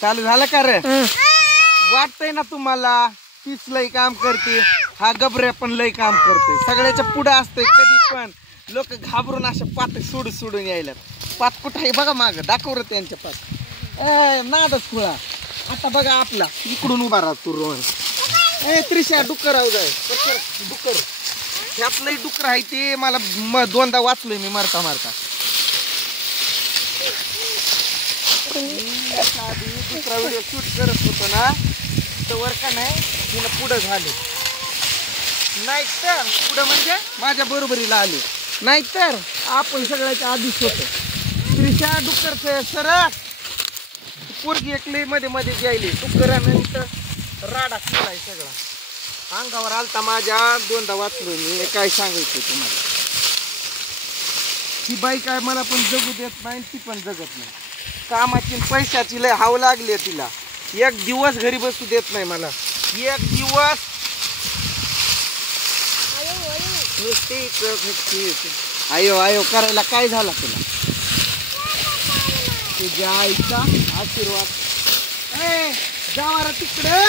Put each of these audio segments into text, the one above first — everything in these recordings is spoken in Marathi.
चालू झालं का रे? वाटतंय ना तुम्हाला तीच लय काम करते, हा गबऱ्या पण लय काम करतोय, सगळ्याच्या पुढे असतोय. कधी पण लोक घाबरून अशा पात सोडून यायला. पात कुठं आहे बघा माग, दाखव त्यांच्या पात. नादच खुळा. आता बघा आपला इकडून उभा राहतो रोहन. त्रिशा डुक्कर आव जाय डुक्कर, ह्यातलंही डुक्कर आहे ते. मला दोनदा वाचलोय मी मारता मारता. दुसरा व्हिडिओ शूट करत होतो ना, तर वर का नाही तिला पुढं झाले, नाही तर पुढं म्हणजे माझ्या बरोबरीला आले, नाही तर आपण सगळ्याच्या आधीच होतो. त्रिशा डुक्करचं सरळ पोरगी एकली मध्ये मध्ये गेली. डुक्करानं इथं राडा केलाय सगळा, अंगावर आलता माझ्या. दोनदा वाचलो मी. काय सांगायचं तुम्हाला, ती बाई काय मला पण जगू देत नाही, ती पण जगत नाही. कामाची पैशाची लय हाव लागली तिला. एक दिवस घरी बसू देत नाही मला, एक दिवस. आयो आयो करायला काय झाला तुला? तुझ्या आईचा आशीर्वाद. जावारा तिकडे.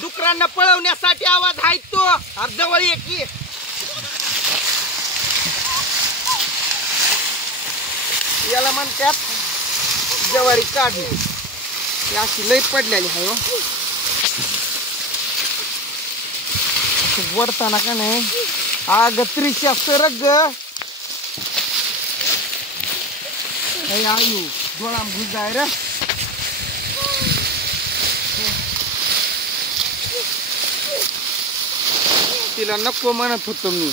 डुकरांना पळवण्यासाठी आवाज आहे तो. अर्धवळी आहे की याला म्हणतात जवारी काढणे. अशी लई पडलेली आहे हो. वडताना का नाही आग त्रिशा सरग आयु डोळा घुसाय रे. तिला नको म्हणत होतो मी,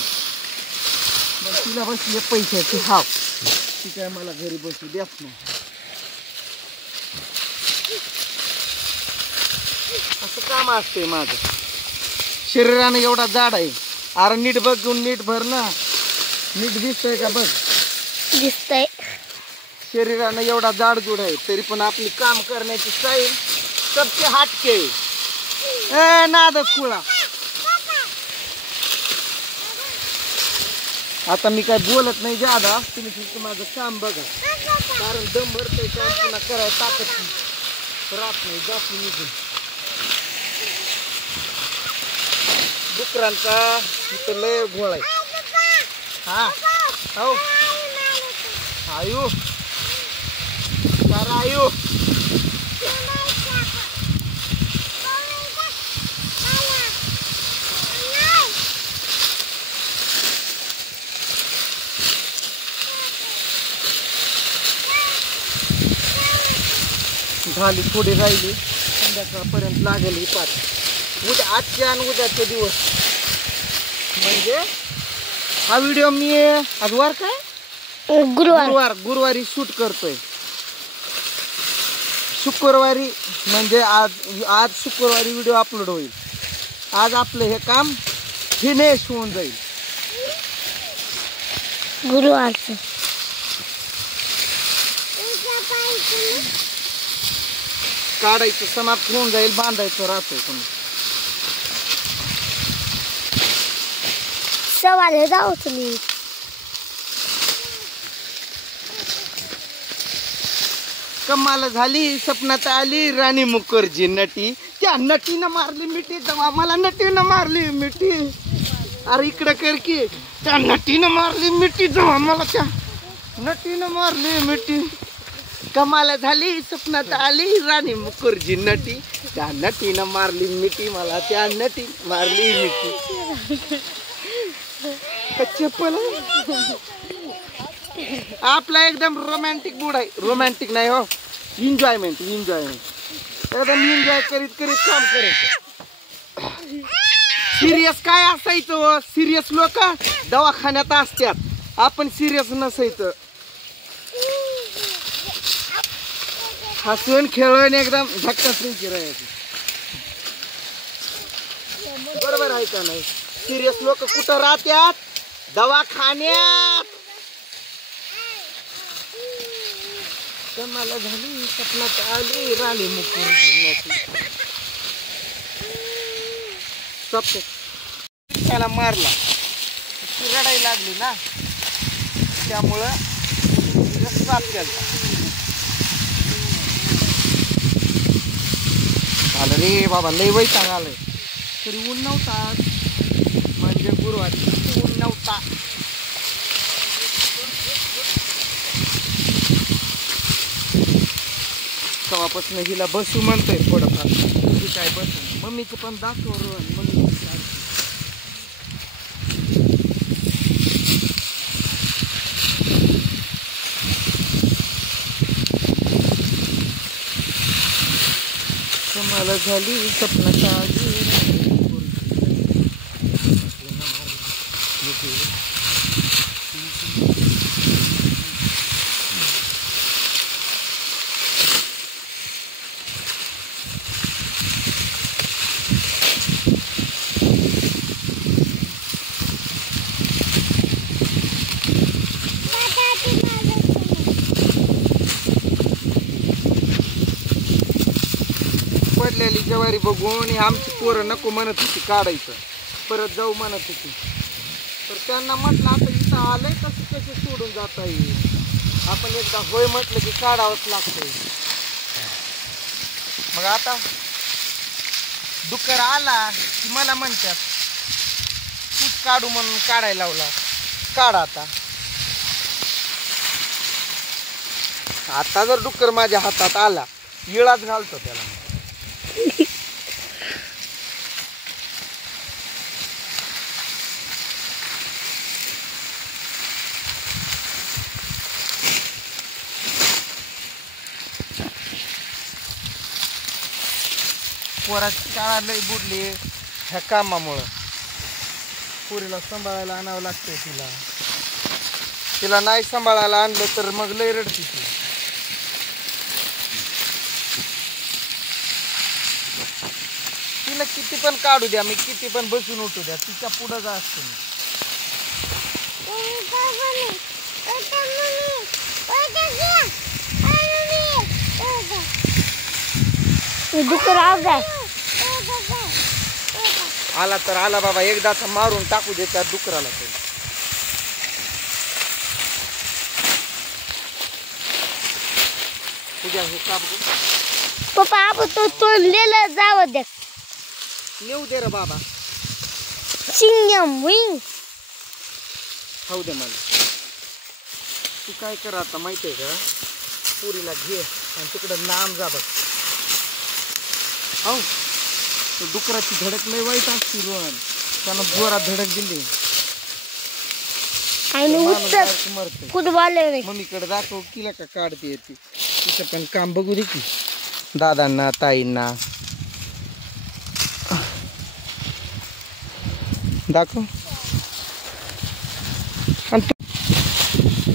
तिला बसले पैशाची हाव. ती काय मला घरी बसू देत नाही. असं काम असतंय माझं. शरीरानं एवढा जाड आहे. अरे नीट बघून नीट भर ना. नीट दिसतंय का बघ? दिसतंय. शरीरानं एवढा जाडजूड आहे, तरी पण आपली काम करण्याची स्टाईल सबसे हटके. नाद खुळा. आता मी काय बोलत नाही ज्यादा, तुम्ही फक्त माझं काम बघा. कारण दम भरतंय काम पुन्हा करायला ताकद राहत नाही, जास्त निघून. डुकरांचा इथं लय गोळ आहे. हा हो आयु सारा आयु. झाली थोडी राहिली, संध्याकाळपर्यंत लागेल ही पाठ. उद्या आजच्या आणि उद्याचे दिवस म्हणजे हा व्हिडिओ मी आज वार काय गुरुवारी शूट करतोय. शुक्रवारी म्हणजे आज शुक्रवारी व्हिडिओ अपलोड होईल. आज आपलं हे काम फिनिश होऊन जाईल गुरुवारचं. काढायचं समाप्त होऊन जाईल, बांधायचं राहतोय. तुम्ही सवाले जाऊ तुम्ही. कमाल झाली. सपनात आली राणी मुखर्जी नटी. त्या नटीनं मारली मिठी तेव्हा मला नटीनं मारली मिठी. अरे इकडं कर की. त्या नटीनं मारली मिठी तेव्हा मला त्या नटीनं मारली मिठी. कमाल झाली. सपनात आली राणी मुखर्जी नटी. त्या नटीनं मारली मिठी मला. त्या नटी मारली मिठी. चप्पल आपला एकदम रोमॅन्टिक मूड आहे. रोमॅन्टिक नाही हो, एन्जॉयमेंट एकदम एन्जॉय करीत करीत काम करायचं. सिरियस काय असायचं? सिरियस लोक दवाखान्यात असतात, आपण सिरियस नसायचं. हसून खेळून एकदम झक्कास राहायचं. बरोबर आहे का नाही? सिरियस लोक कुठं राहतात? दवाखान्यात. कमाल झाली. सपनात आली राणी मुखर्जी नटी. त्याला मारला, रडायला लागली ना, त्यामुळं साफ केलता. झालं रे बाबा, लय वैताग आलंय. तरी ऊन नव्हता म्हणजे गुरुवारी ऊन नव्हता. तेव्हापासून हिला बसू म्हणतोय थोडंफार. ती काय बस मम्मीचं पण दाखव मम्मी मला झाली स्वप्नाची. पडलेली ज्वारी बघून आमची पोरं नको म्हणत होती काढायचं, परत जाऊ म्हणत होती. तर त्यांना म्हटलं आता इथं आलंय कसं कसे सोडून जाता येईल. आपण एकदा होय म्हटलं की काढावंच लागतंय. मग आता डुक्कर आला की मला म्हणतात तूच काढू म्हणून काढायला लावला. काढ आता. आता जर डुक्कर माझ्या हातात आला इळाच घालतो त्याला. पोराची शाळा लय बुडली ह्या कामामुळं. पोरीला सांभाळायला आणावं लागतंय तिला नाही सांभाळायला आणलं तर मग लय रडती ती. तिला किती पण काढू द्या, मी किती पण बसून उठू द्या, तिच्या पुढं जा असतो आला तर आला बाबा, एकदाचा मारून टाकू दे त्या डुकराला. तरी तुझ्या हे काप पप्पा आपण तो तोडलेलं जावं दे. नेऊ दे रे बाबा. चिंगम विंग खाऊ दे मला. तू काय कर आता माहितीये का, पुरीला घे आणि तिकडं लांब जा बघ. हो डुकराची धडक लय वाईट असते रोहन. त्यानं जोरात धडक दिली फुटबॉल. मम्मीकडे दाखव किला का काढते ती. तिचं पण काम बघू दे की दादांना ताईंना दाखव.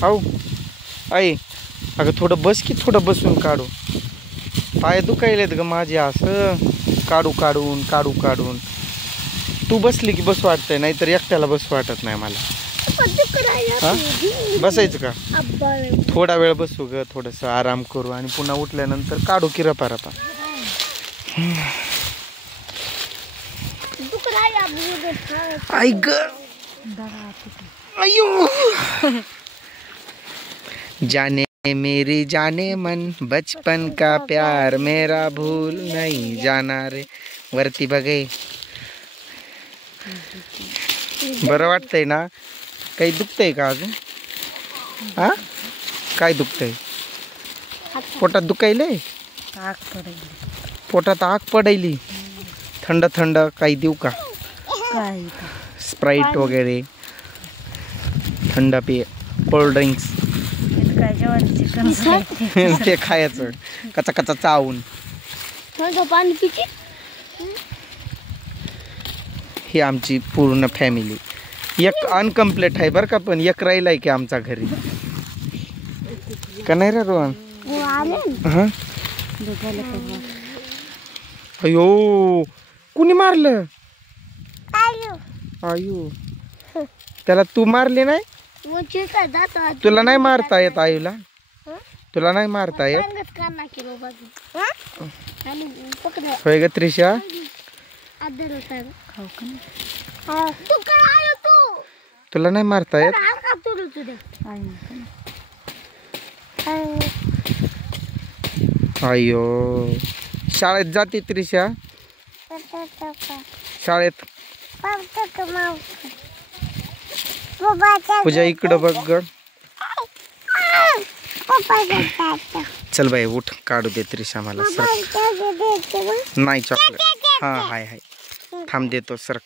हो आई अगं थोडं बस की, थोडं बसून काढू. पाय दुखायलेत ग माझे असं काढू काढून. तू बसली की बस वाटतंय, नाहीतर एकट्याला बस वाटत नाही मला. बसायचं का थोडा वेळ बसू ग, थोडस आराम करू आणि पुन्हा उठल्यानंतर काढू की रपा. आई ग अयो. जाने मेरी जाने मन बचपन का प्यार मेरा भूल नहीं जाना रे. वरती बघे बरं वाटतंय ना. काही दुखतंय का अजून? हा काय दुखतंय? पोटात दुखायलंय? पोटात आग पडायली. थंड थंड काही देऊ का? स्प्राईट वगैरे थंड पे, कोल्ड ड्रिंक्स ते खायचं कचा चावून. ही आमची पूर्ण फॅमिली. एक अनकम्प्लीट आहे बरं का, पण एक राहिलाय की आमचा घरी का नाही रे रोहन? हा अयो कुणी मारलं? आयु त्याला तू मारली नाही? तुला नाही मारता येत आईला? तुला नाही मारता येत होय ग त्रिशा? तुला नाही मारता येत? अयो शाळेत जाते त्रिशा शाळेत पूजा इकडं बघ ग चल बाई उठ काढू दे त्रिशा मला सर नाही चॉकलेट हा हाय हाय थांब देतो सर